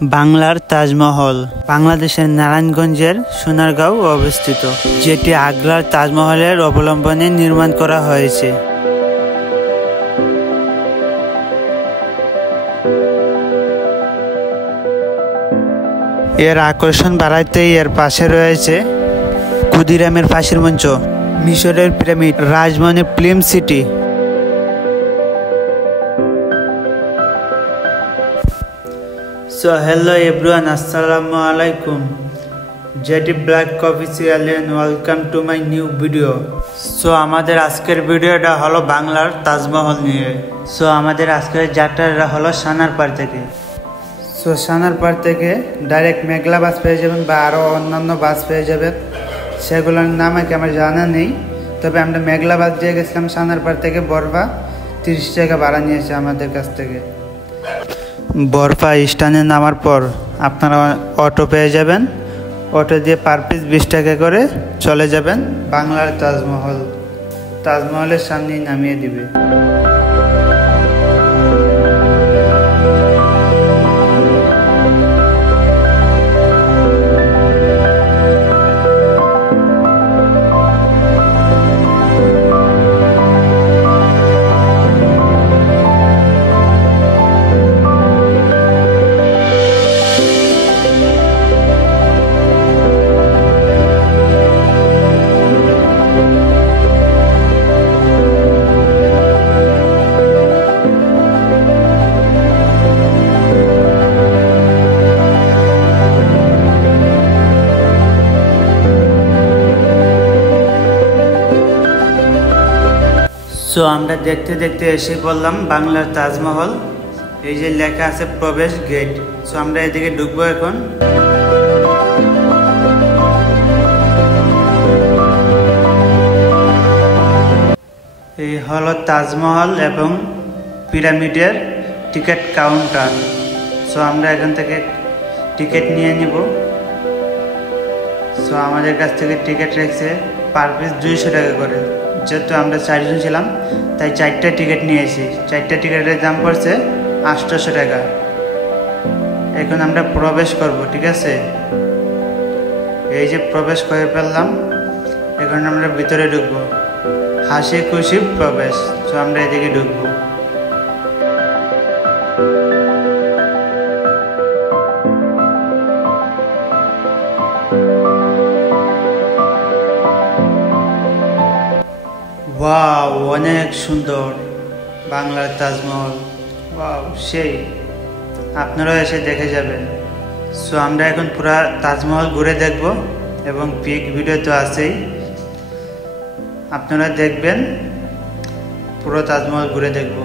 বাংলার তাজমহল বাংলাদেশের নারায়ণগঞ্জের সোনারগাঁও অবস্থিত, যেটি আগ্রার তাজমহলের অবলম্বনে নির্মাণ করা হয়েছে। এর আকর্ষণ বাড়াইতে এর পাশে রয়েছে ক্ষুদিরামের ফাঁসির মঞ্চ, মিশরের পিরামিড, রাজমহলের film city. So hello everyone, assalamu alaikum. JT Black Official and welcome to my new video. So আমাদের আজকের ভিডিওটা হলো বাংলার তাজমহল নিয়ে। So আমাদের আজকের যাত্রাটা হলো সানারপাড় থেকে। So সানারপাড় থেকে ডাইরেক্ট মেঘলা বাস পেয়ে যাবেন বা আরও অন্যান্য বাস পেয়ে যাবেন, সেগুলোর নাম কি আমার জানা নেই। তবে আমরা মেঘলা বাস দিয়ে গেছিলাম সানারপাড় থেকে বরফা, 30 টাকা ভাড়া নিয়েছে আমাদের কাছ থেকে। বরফা স্ট্যান্ডে নামার পর আপনারা অটো পেয়ে যাবেন, অটো দিয়ে পার পিস 20 টাকা করে চলে যাবেন বাংলার তাজমহলের সামনেই নামিয়ে দিবে। সো আমরা দেখতে দেখতে এসে বললাম বাংলার তাজমহল। এই যে লেখা আছে প্রবেশ গেট। সো আমরা এদিকে ঢুকবো এখন। এই হলো তাজমহল এবং পিরামিডের টিকিট কাউন্টার। সো আমরা এখান থেকে টিকিট নিয়ে নিব। সো আমাদের কাছ থেকে টিকিট রেখেছে পার পিস 200 টাকা করে। যেহেতু আমরা 4 জন ছিলাম তাই 4টা টিকিট নিয়েছি। 4টা টিকিটের দাম পড়ছে 800 টাকা। এখন আমরা প্রবেশ করব, ঠিক আছে? এই যে প্রবেশ করে ফেললাম, এখন আমরা ভিতরে ঢুকবো। হাসি খুশি প্রবেশ। তো আমরা এদিকে ঢুকবো। ওয়াও, অনেক সুন্দর বাংলার তাজমহল। ওয়াও, সেই আপনারাও এসে দেখে যাবেন। সো আমরা এখন পুরো তাজমহল ঘুরে দেখব এবং পিক ভিডিও তো আছেই, আপনারা দেখবেন, পুরো তাজমহল ঘুরে দেখব।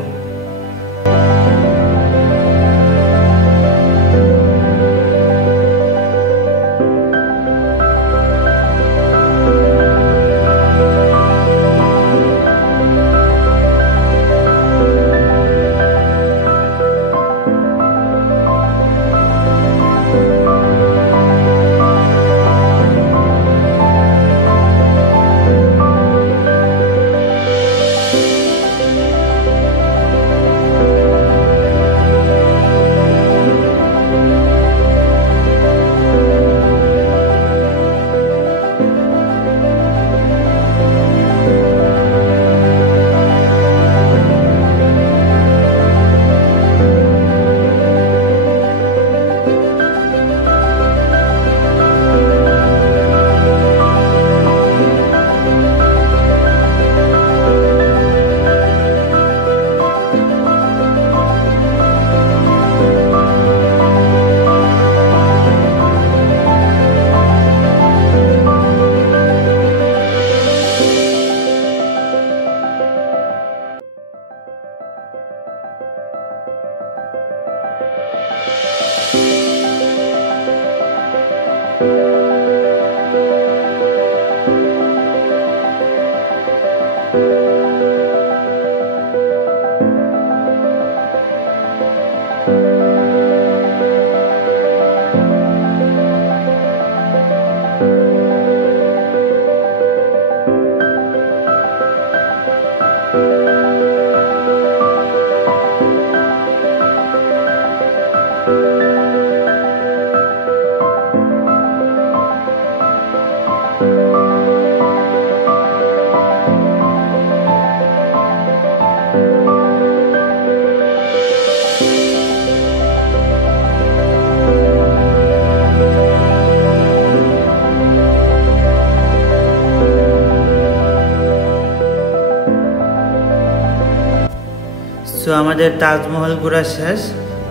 আমাদের তাজমহল ঘোরা শেষ।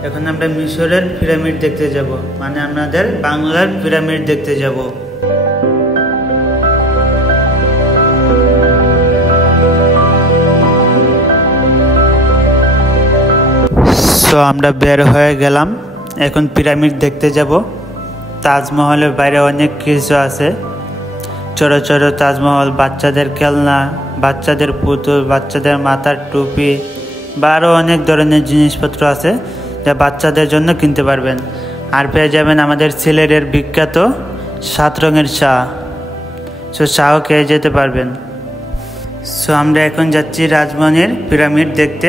এখন আমরা মিশরের পিরামিড দেখতে যাব, মানে আমাদের বাংলার পিরামিড দেখতে যাব। সো আমরা বের হয়ে গেলাম, এখন পিরামিড দেখতে যাব। তাজমহলের বাইরে অনেক কিছু আছে, ছোট ছোট তাজমহল, বাচ্চাদের খেলনা, বাচ্চাদের পুতুল, বাচ্চাদের মাথার টুপি বা আরও অনেক ধরনের জিনিসপত্র আছে যা বাচ্চাদের জন্য কিনতে পারবেন। আর পেয়ে যাবেন আমাদের সিলেটের বিখ্যাত 7 রঙের চা। সো চাও খেয়ে যেতে পারবেন। সো আমরা এখন যাচ্ছি রাজমহলের পিরামিড দেখতে।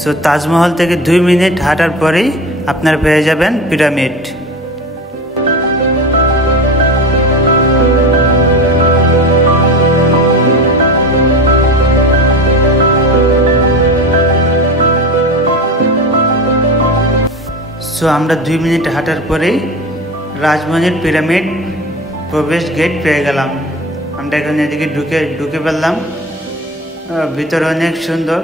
সো তাজমহল থেকে 2 মিনিট হাঁটার পরেই আপনারা পেয়ে যাবেন পিরামিড। সো আমরা 2 মিনিট হাঁটার পরেই রাজমহলের পিরামিড প্রবেশ গেট পেয়ে গেলাম। আমরা এখন এদিকে ঢুকে ফেললাম। ভিতরে অনেক সুন্দর।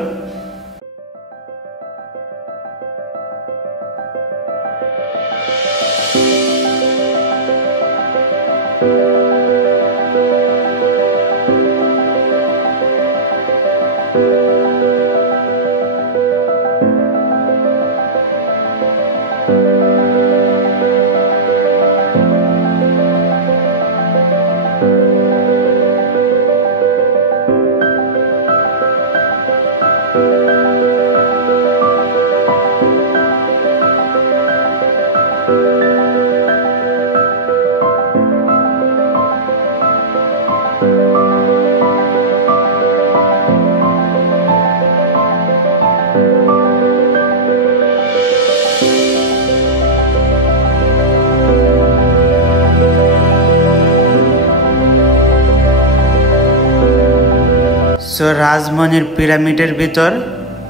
সো রাজমহলের পিরামিডের ভিতর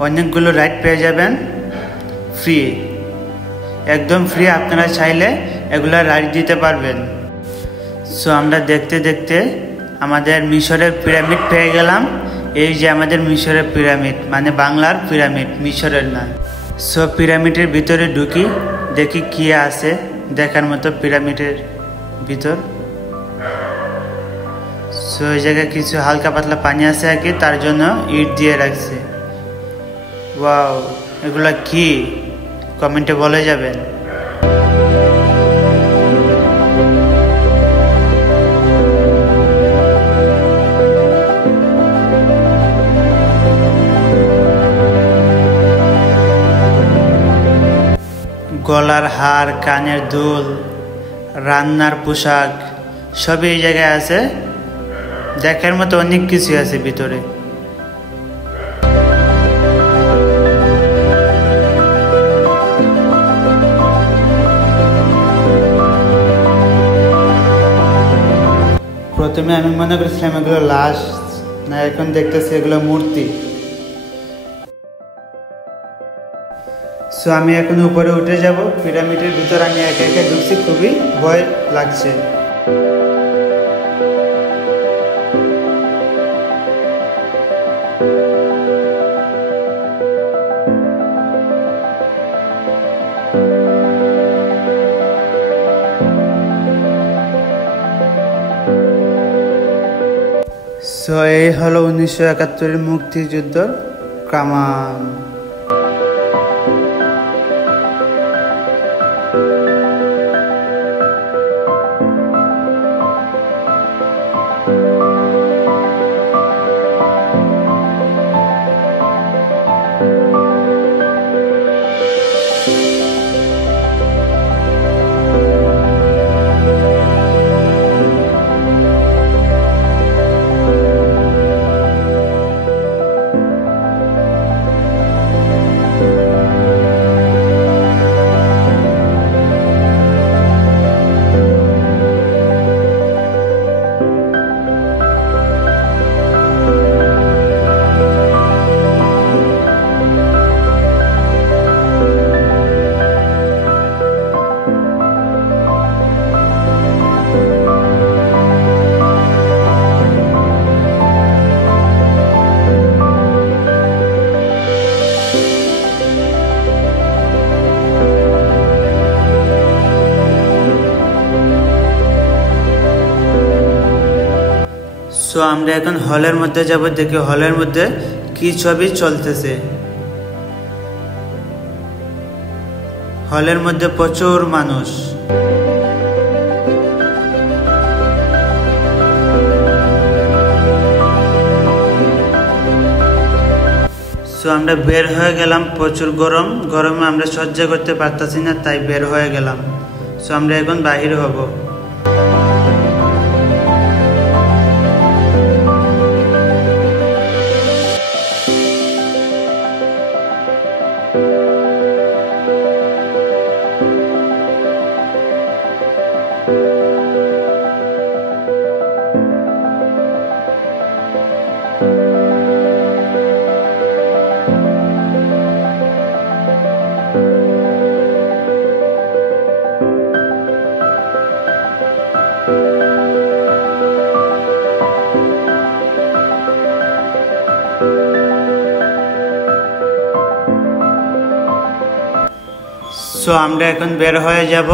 অনেকগুলো রাইড পেয়ে যাবেন ফ্রি, একদম ফ্রি। আপনারা চাইলে এগুলো রাইড দিতে পারবেন। সো আমরা দেখতে দেখতে আমাদের মিশরের পিরামিড পেয়ে গেলাম। এই যে আমাদের মিশরের পিরামিড, মানে বাংলার পিরামিড, মিশরের না। সো পিরামিডের ভিতরে ঢুকি, দেখি কি আছে দেখার মতো পিরামিডের ভিতর। সো এই জায়গায় কিছু হালকা পাতলা পানি আছে আর কি, তার জন্য ইট দিয়ে রাখছে। ওয়াও, এগুলা কি কমেন্টে বলে যাবেন। গলার হার, কানের দুল, রান্নার পোশাক সবই এই জায়গায় আছে। দেখার মতো অনেক কিছু আছে ভিতরে। প্রথমে আমি মনে করেছিলাম এগুলো লাশ, না এখন দেখতেছি এগুলো মূর্তি। সো আমি এখন উপরে উঠে যাব। পিরামিডের ভিতর আমি একে একে ঢুকছি, খুবই ভয় লাগছে। সো এই হলো 1971-এর মুক্তিযুদ্ধ কামান। সো আমরা এখন হলের মধ্যে যাব, দেখি হলের মধ্যে কি ছবি চলতেছে। হলের মধ্যে প্রচুর মানুষ। সো আমরা বের হয়ে গেলাম, প্রচুর গরমে আমরা সহ্য করতে পারতাছি না, তাই বের হয়ে গেলাম। সো আমরা এখন বাহির হব। সো আমরা এখন বের হয়ে যাব।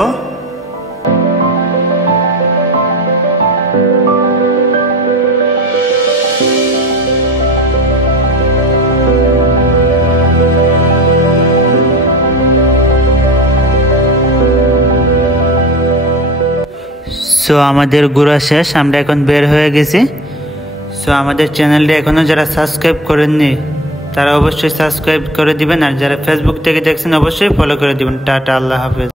সো আমাদের ঘোরা শেষ, আমরা এখন বের হয়ে গেছি। সো আমাদের চ্যানেলটি এখনও যারা সাবস্ক্রাইব করেননি তারা অবশ্যই সাবস্ক্রাইব করে দিবেন, আর যারা ফেসবুক থেকে দেখছেন অবশ্যই ফলো করে দিবেন। টাটা, আল্লাহ হাফেজ।